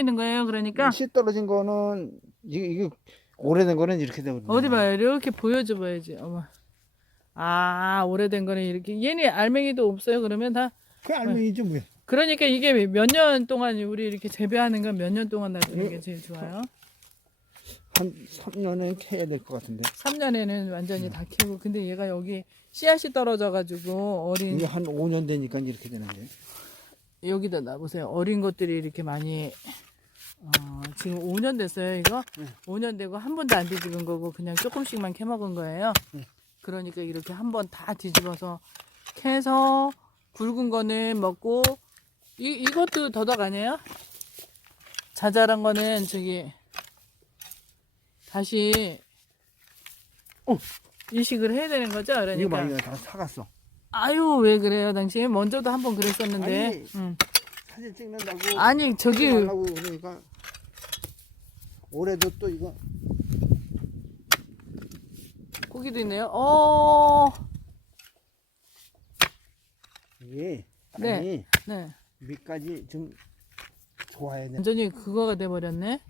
있는 거예요. 그러니까 씨 떨어진 거는 이게 오래된 거는 이렇게 되거든요. 어디 봐요. 이렇게 보여줘 봐야지. 어머. 아, 오래된 거는 이렇게. 얘네 알맹이도 없어요. 그러면 다. 그 알맹이죠 뭐. 그러니까 이게 몇 년 동안 우리 이렇게 재배하는 건 몇 년 동안 놔두는 게 제일 좋아요? 한 3년은 캐야 될 것 같은데. 3년에는 완전히 다 키우고. 근데 얘가 여기 씨앗이 떨어져가지고 어린, 이게 한 5년 되니까 이렇게 되는데. 여기다 놔보세요. 어린 것들이 이렇게 많이, 지금 5년 됐어요, 이거? 네. 5년 되고 한 번도 안 뒤집은 거고 그냥 조금씩만 캐먹은 거예요. 네. 그러니까 이렇게 한 번 다 뒤집어서 캐서 굵은 거는 먹고, 이것도 더덕 아니에요? 자잘한 거는 저기, 다시, 이식을 해야 되는 거죠? 이거 그러니까. 봐, 이거 다 사갔어. 아유, 왜 그래요, 당신? 먼저도 한 번 그랬었는데. 아니, 응. 사진 찍는다고. 아니, 저기, 하려고 그러니까 올해도 또 이거 고기도 있네요. 이게 네. 아니 네. 밑까지 좀 좋아야 돼. 완전히 그거가 돼버렸네.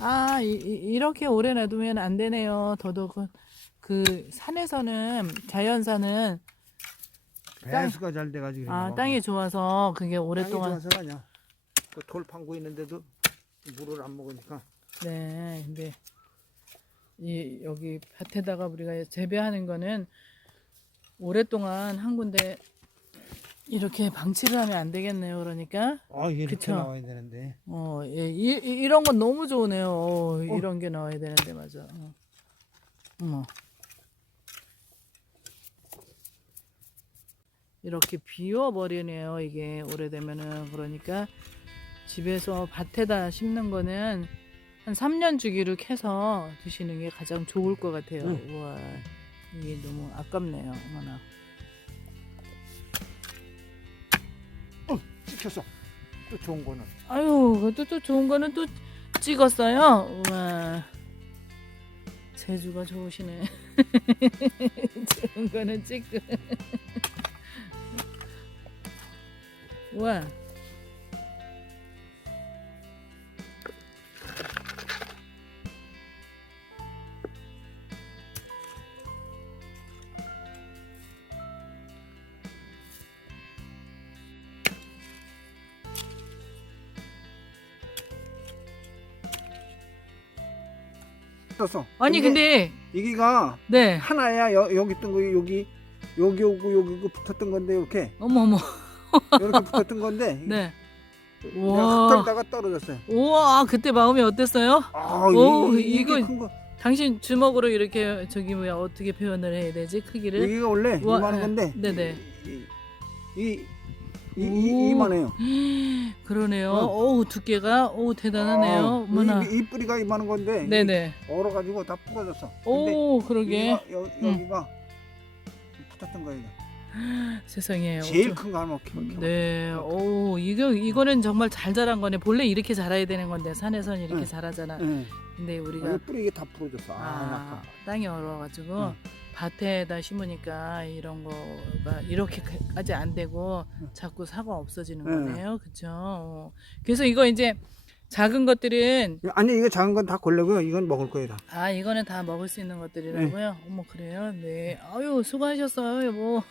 아, 이렇게 오래 놔두면 안 되네요. 더덕은. 그, 산에서는, 자연산은, 배수가 잘 돼가지고. 땅이 좋아서 그게 땅이 오랫동안. 좋아서가 아니야. 그 돌 판고 있는데도 물을 안 먹으니까. 네, 근데, 여기 밭에다가 우리가 재배하는 거는 오랫동안 한 군데 이렇게 방치를 하면 안 되겠네요. 그러니까. 이렇게 그쵸? 나와야 되는데. 예, 이런 건 너무 좋으네요. 이런 게 나와야 되는데, 맞아. 어머. 이렇게 비워버리네요. 이게 오래되면은. 그러니까 집에서 밭에다 심는 거는 한 3년 주기로 캐서 드시는 게 가장 좋을 것 같아요. 우와, 이게 너무 아깝네요. 어머나. 찍혔어. 또 좋은 거는. 아유, 그것도 또 좋은 거는 또 찍었어요. 우와. 재주가 좋으시네. 좋은 거는 찍고. 우와. 떴어. 아니 근데 이기가 네. 하나야. 여기 있던 거 여기 오고 여기 붙었던 건데 이렇게 어머. 이렇게 붙었던 건데. 네. 와. 흙다가 떨어졌어요. 우와, 그때 마음이 어땠어요? 오, 이거 큰 거. 당신 주먹으로 이렇게 저기 뭐야 어떻게 표현을 해야 되지? 크기를? 여기가 원래 우와, 이만한 건데. 네네. 이만해요. 그러네요. 어우, 두께가 대단하네요. 어머나. 이 뿌리가 이만한 건데. 네네. 얼어가지고 다 부러졌어. 오, 그러게. 여기가 붙었던 거예요. 세상에. 제일 큰 거 하나 네. 오, 이거는 정말 잘 자란 거네. 본래 이렇게 자라야 되는 건데 산에서는 이렇게 자라잖아. 근데 우리가 뿌리 다 부러졌어. 땅이 얼어가지고 밭에다 심으니까 이런 거가 이렇게까지 안 되고 자꾸 사과 없어지는 거네요. 그렇죠? 그래서 이거 이제 작은 것들은 아니 이거 작은 건 다 걸려고요. 이건 먹을 거예요 다. 이거는 다 먹을 수 있는 것들이라고요? 어머, 그래요? 네. 아유, 수고하셨어요, 여보.